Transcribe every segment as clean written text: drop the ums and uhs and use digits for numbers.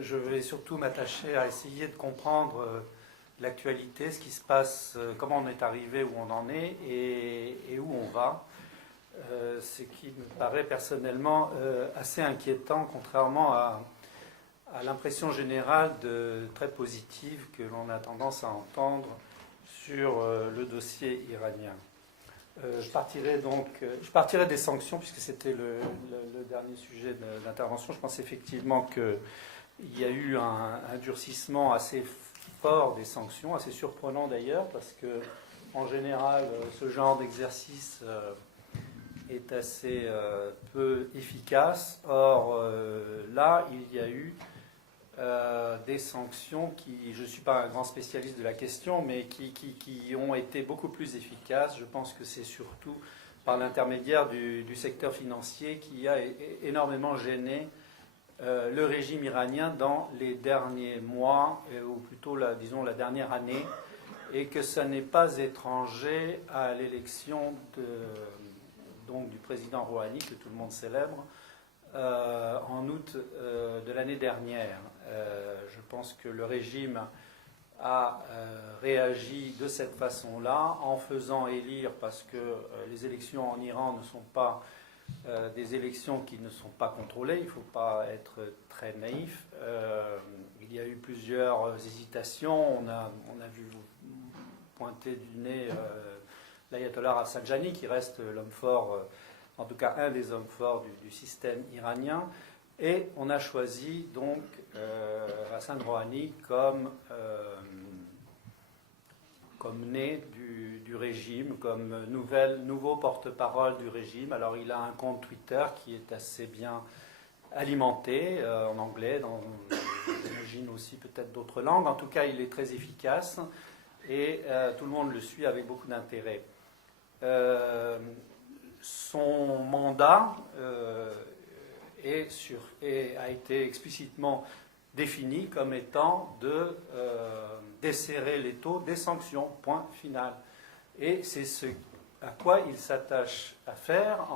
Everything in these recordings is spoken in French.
je vais surtout m'attacher à essayer de comprendre l'actualité, ce qui se passe, comment on est arrivé, où on en est et où on va. Ce qui me paraît personnellement assez inquiétant, contrairement à l'impression générale très positive que l'on a tendance à entendre sur le dossier iranien. Je partirai des sanctions, puisque c'était le dernier sujet d'intervention. Je pense effectivement qu'il y a eu un durcissement assez fort des sanctions, assez surprenant d'ailleurs, parce que en général, ce genre d'exercice est assez peu efficace. Or, là, il y a eu des sanctions qui, je ne suis pas un grand spécialiste de la question, mais qui ont été beaucoup plus efficaces. Je pense que c'est surtout par l'intermédiaire du secteur financier qui a énormément gêné le régime iranien dans les derniers mois, ou plutôt, disons, la dernière année, et que ça n'est pas étranger à l'élection du président Rouhani, que tout le monde célèbre, en août de l'année dernière. Je pense que le régime a réagi de cette façon-là, en faisant élire, parce que les élections en Iran ne sont pas des élections qui ne sont pas contrôlées, il ne faut pas être très naïf. Il y a eu plusieurs hésitations, on a vu pointer du nez l'ayatollah Rafsanjani, qui reste l'homme fort, en tout cas un des hommes forts du système iranien, et on a choisi donc Hassan Rouhani comme né du régime, comme nouveau porte-parole du régime. Alors il a un compte Twitter qui est assez bien alimenté, en anglais, j'imagine aussi peut-être d'autres langues. En tout cas, il est très efficace et tout le monde le suit avec beaucoup d'intérêt. Son mandat a été explicitement défini comme étant de desserrer l'étau des sanctions, point final. Et c'est ce à quoi il s'attache à faire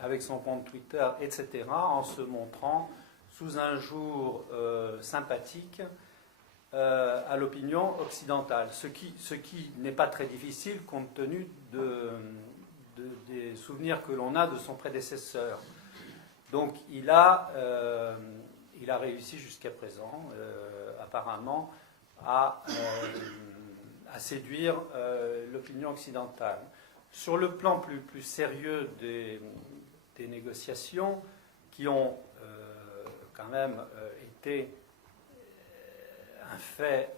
avec son compte Twitter, etc., en se montrant sous un jour sympathique à l'opinion occidentale. Ce qui n'est pas très difficile compte tenu des souvenirs que l'on a de son prédécesseur. Donc il a réussi jusqu'à présent, apparemment, à séduire l'opinion occidentale. Sur le plan plus sérieux des négociations, qui ont quand même été un fait,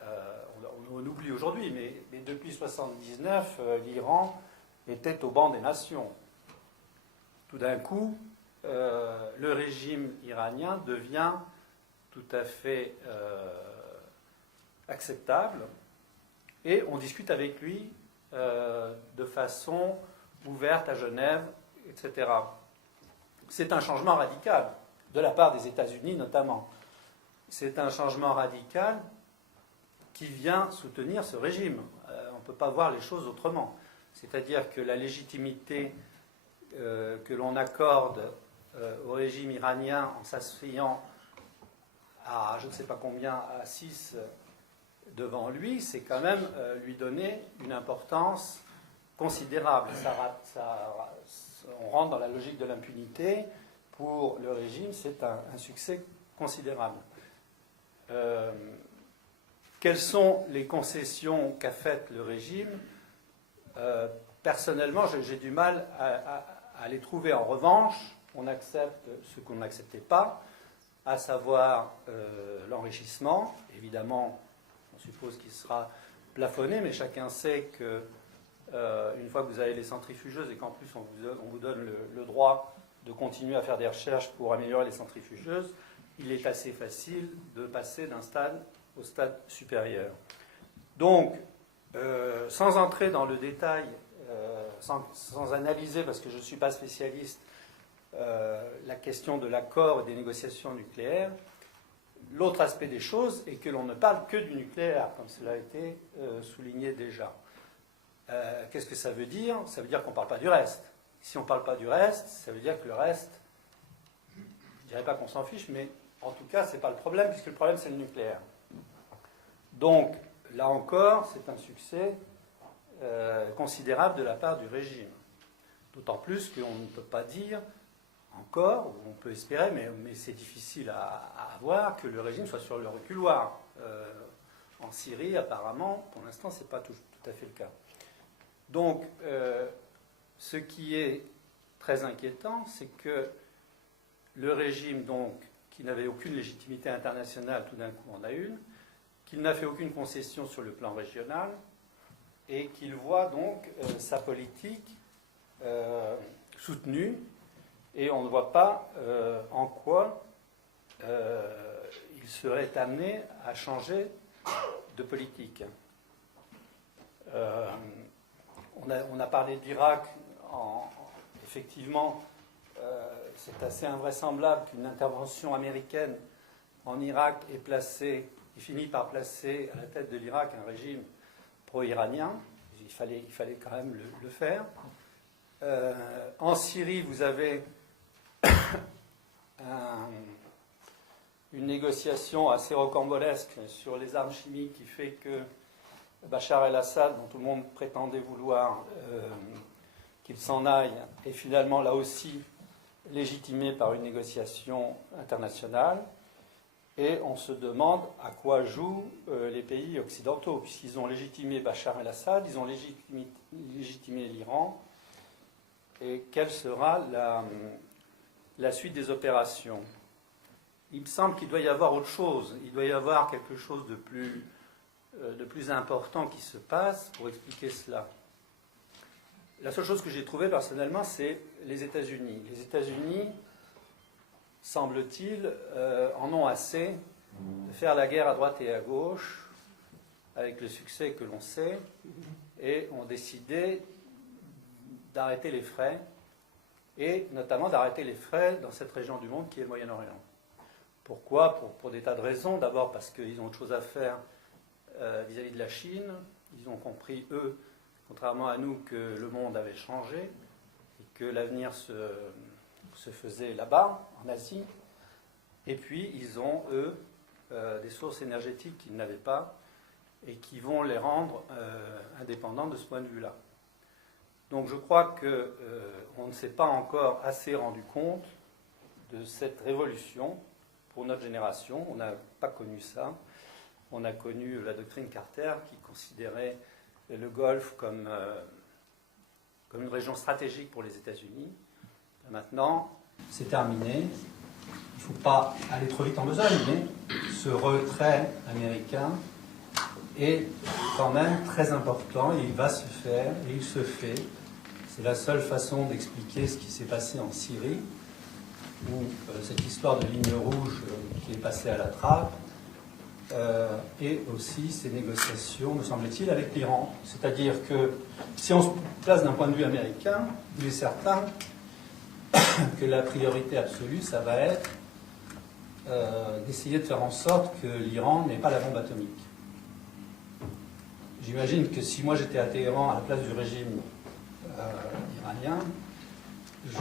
on oublie aujourd'hui, mais depuis 1979, l'Iran était au banc des nations. Tout d'un coup, le régime iranien devient tout à fait acceptable et on discute avec lui de façon ouverte à Genève, etc. C'est un changement radical, de la part des États-Unis notamment. C'est un changement radical qui vient soutenir ce régime. On ne peut pas voir les choses autrement. C'est-à-dire que la légitimité que l'on accorde au régime iranien en s'asseyant à je ne sais pas combien, à 6 devant lui, c'est quand même lui donner une importance considérable. On rentre dans la logique de l'impunité. Pour le régime, c'est un succès considérable. Quelles sont les concessions qu'a faites le régime ? Personnellement, j'ai du mal à les trouver. En revanche, on accepte ce qu'on n'acceptait pas, à savoir l'enrichissement. Évidemment, on suppose qu'il sera plafonné, mais chacun sait que une fois que vous avez les centrifugeuses et qu'en plus on vous donne le droit de continuer à faire des recherches pour améliorer les centrifugeuses, il est assez facile de passer d'un stade au stade supérieur. Donc, sans entrer dans le détail, sans analyser, parce que je ne suis pas spécialiste, la question de l'accord et des négociations nucléaires, l'autre aspect des choses est que l'on ne parle que du nucléaire, comme cela a été souligné déjà. Qu'est-ce que ça veut dire ? Ça veut dire qu'on ne parle pas du reste. Si on ne parle pas du reste, ça veut dire que le reste, je ne dirais pas qu'on s'en fiche, mais En tout cas, ce n'est pas le problème, puisque le problème, c'est le nucléaire. Donc, là encore, c'est un succès considérable de la part du régime. D'autant plus qu'on ne peut pas dire encore, ou on peut espérer, mais c'est difficile à avoir, que le régime soit sur le reculoir. En Syrie, apparemment, pour l'instant, ce n'est pas tout à fait le cas. Donc, ce qui est très inquiétant, c'est que le régime, donc, qui n'avait aucune légitimité internationale, tout d'un coup en a une, qu'il n'a fait aucune concession sur le plan régional, et qu'il voit donc sa politique soutenue, et on ne voit pas en quoi il serait amené à changer de politique. On a parlé de l'Irak. Effectivement, c'est assez invraisemblable qu'une intervention américaine en Irak ait fini par placer à la tête de l'Irak un régime pro-iranien. Il fallait quand même le faire. En Syrie, vous avez une négociation assez rocambolesque sur les armes chimiques qui fait que Bachar el-Assad, dont tout le monde prétendait vouloir qu'il s'en aille, est finalement là aussi légitimé par une négociation internationale. Et on se demande à quoi jouent les pays occidentaux, puisqu'ils ont légitimé Bachar el-Assad, ils ont légitimé l'Iran. Et quelle sera la suite des opérations? Il me semble qu'il doit y avoir autre chose. Il doit y avoir quelque chose de plus important qui se passe pour expliquer cela. La seule chose que j'ai trouvée personnellement, c'est les États-Unis. Les États-Unis, semble-t-il, en ont assez de faire la guerre à droite et à gauche, avec le succès que l'on sait, et ont décidé d'arrêter les frais, et notamment d'arrêter les frais dans cette région du monde qui est le Moyen-Orient. Pourquoi? Pour des tas de raisons. D'abord parce qu'ils ont autre chose à faire vis-à-vis de la Chine. Ils ont compris, eux, contrairement à nous, que le monde avait changé et que l'avenir se faisait là-bas, en Asie. Et puis, ils ont, eux, des sources énergétiques qu'ils n'avaient pas et qui vont les rendre indépendants de ce point de vue-là. Donc je crois qu'on ne s'est pas encore assez rendu compte de cette révolution pour notre génération. On n'a pas connu ça. On a connu la doctrine Carter qui considérait le Golfe comme une région stratégique pour les États-Unis. Maintenant, c'est terminé. Il ne faut pas aller trop vite en besogne, mais ce retrait américain est quand même très important et il va se faire, et il se fait. C'est la seule façon d'expliquer ce qui s'est passé en Syrie, où cette histoire de ligne rouge qui est passée à la trappe, et aussi ces négociations, me semble-t-il, avec l'Iran. C'est-à-dire que si on se place d'un point de vue américain, il est certain que la priorité absolue, ça va être d'essayer de faire en sorte que l'Iran n'ait pas la bombe atomique. J'imagine que si moi j'étais à Téhéran à la place du régime iranien, je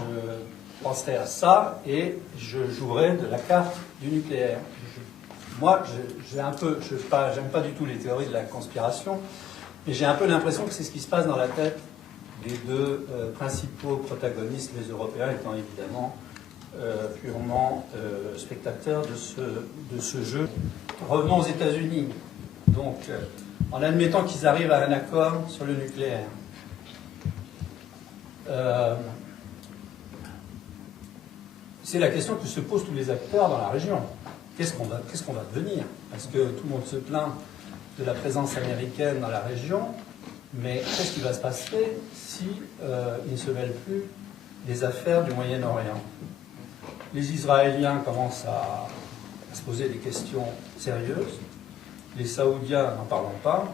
penserais à ça et je jouerais de la carte du nucléaire. Moi, j'aime pas du tout les théories de la conspiration, mais j'ai un peu l'impression que c'est ce qui se passe dans la tête des deux principaux protagonistes, les Européens étant évidemment purement spectateurs de ce jeu. Revenons aux États-Unis. Donc, en admettant qu'ils arrivent à un accord sur le nucléaire, c'est la question que se posent tous les acteurs dans la région. Qu'est-ce qu'on va devenir? Parce que tout le monde se plaint de la présence américaine dans la région, mais qu'est-ce qui va se passer si ils ne se mêlent plus des affaires du Moyen-Orient? Les Israéliens commencent à se poser des questions sérieuses. Les Saoudiens, n'en parlons pas.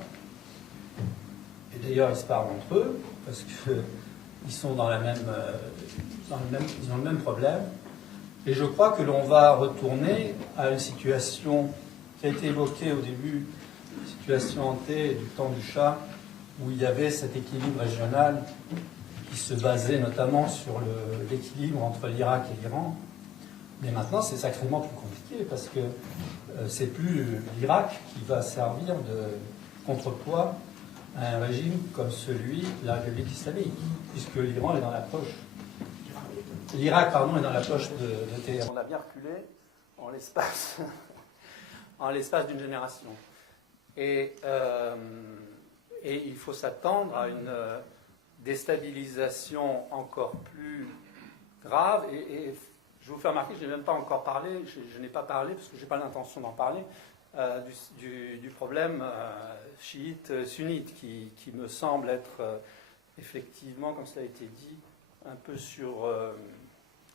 Et d'ailleurs, ils se parlent entre eux, parce qu'ils sont dans ils ont le même problème. Et je crois que l'on va retourner à une situation qui a été évoquée au début, une situation hantée du temps du Shah, où il y avait cet équilibre régional qui se basait notamment sur l'équilibre entre l'Irak et l'Iran. Mais maintenant, c'est sacrément plus compliqué parce que c'est plus l'Irak qui va servir de contrepoids à un régime comme celui de la République islamique, puisque l'Iran est dans la poche. L'Irak, pardon, est dans la poche de Téhéran. On a bien reculé en l'espace d'une génération. Et il faut s'attendre à une déstabilisation encore plus grave. Et je vous fais remarquer, je n'ai même pas encore parlé, je n'ai pas parlé, parce que je n'ai pas l'intention d'en parler, du problème chiite-sunnite, qui me semble être effectivement, comme cela a été dit, un peu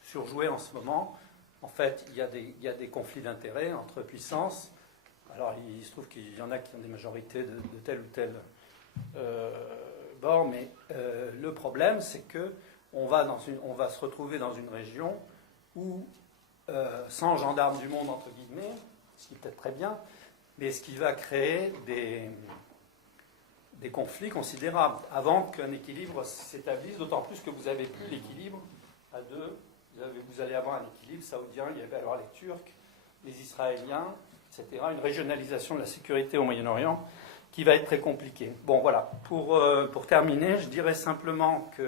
surjoué en ce moment. En fait, il y a des conflits d'intérêts entre puissances. Alors, il se trouve qu'il y en a qui ont des majorités de tel ou tel bord, mais le problème, c'est que on va se retrouver dans une région où, sans gendarmes du monde, entre guillemets, ce qui est peut-être très bien, mais ce qui va créer des conflits considérables avant qu'un équilibre s'établisse, d'autant plus que vous n'avez plus l'équilibre à deux. Vous allez avoir un équilibre saoudien, il va y avoir les Turcs, les Israéliens, etc. Une régionalisation de la sécurité au Moyen-Orient qui va être très compliquée. Bon, voilà. Pour terminer, je dirais simplement qu'il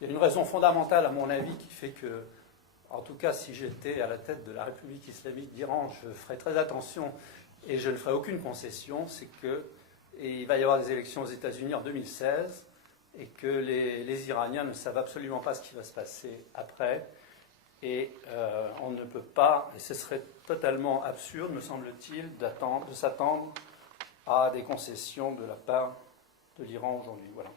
y a une raison fondamentale, à mon avis, qui fait que, en tout cas, si j'étais à la tête de la République islamique d'Iran, je ferais très attention et je ne ferais aucune concession, c'est qu'il va y avoir des élections aux États-Unis en 2016 et que les Iraniens ne savent absolument pas ce qui va se passer après. Et on ne peut pas, et ce serait totalement absurde, me semble-t-il, de s'attendre à des concessions de la part de l'Iran aujourd'hui. Voilà.